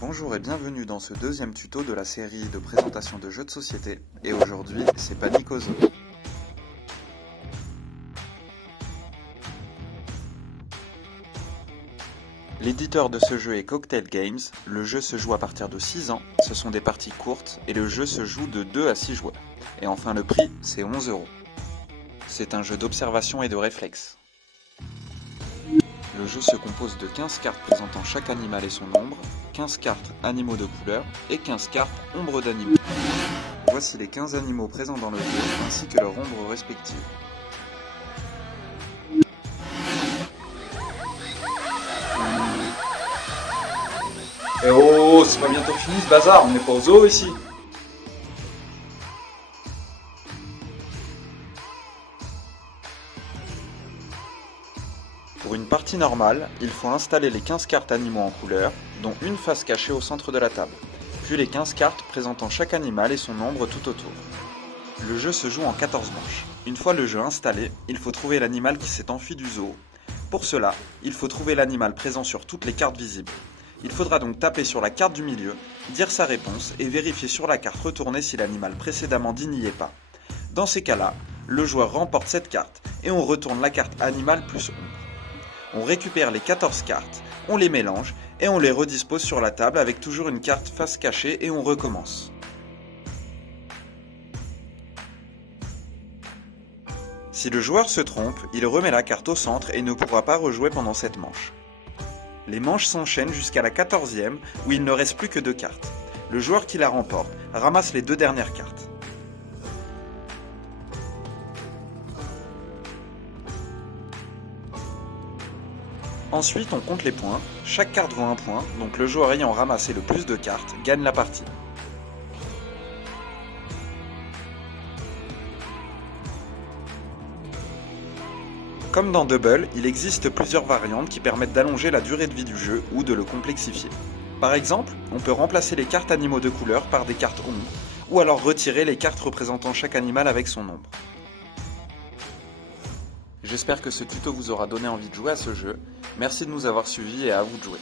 Bonjour et bienvenue dans ce deuxième tuto de la série de présentation de jeux de société, et aujourd'hui c'est Panicozo. L'éditeur de ce jeu est Cocktail Games, le jeu se joue à partir de 6 ans, ce sont des parties courtes et le jeu se joue de 2 à 6 joueurs. Et enfin le prix c'est 11€. C'est un jeu d'observation et de réflexe. Le jeu se compose de 15 cartes présentant chaque animal et son ombre, 15 cartes animaux de couleur et 15 cartes ombre d'animaux. Voici les 15 animaux présents dans le jeu ainsi que leurs ombres respectives. Eh oh, c'est pas bientôt fini ce bazar, on n'est pas au zoo ici. Pour une partie normale, il faut installer les 15 cartes animaux en couleur, dont une face cachée au centre de la table, puis les 15 cartes présentant chaque animal et son ombre tout autour. Le jeu se joue en 14 manches. Une fois le jeu installé, il faut trouver l'animal qui s'est enfui du zoo. Pour cela, il faut trouver l'animal présent sur toutes les cartes visibles. Il faudra donc taper sur la carte du milieu, dire sa réponse et vérifier sur la carte retournée si l'animal précédemment dit n'y est pas. Dans ces cas-là, le joueur remporte cette carte et on retourne la carte animal plus ombre. On récupère les 14 cartes, on les mélange et on les redispose sur la table avec toujours une carte face cachée et on recommence. Si le joueur se trompe, il remet la carte au centre et ne pourra pas rejouer pendant cette manche. Les manches s'enchaînent jusqu'à la 14e où il ne reste plus que 2 cartes. Le joueur qui la remporte ramasse les 2 dernières cartes. Ensuite, on compte les points. Chaque carte vaut un point, donc le joueur ayant ramassé le plus de cartes gagne la partie. Comme dans Double, il existe plusieurs variantes qui permettent d'allonger la durée de vie du jeu ou de le complexifier. Par exemple, on peut remplacer les cartes animaux de couleur par des cartes ombres, ou alors retirer les cartes représentant chaque animal avec son ombre. J'espère que ce tuto vous aura donné envie de jouer à ce jeu. Merci de nous avoir suivis et à vous de jouer.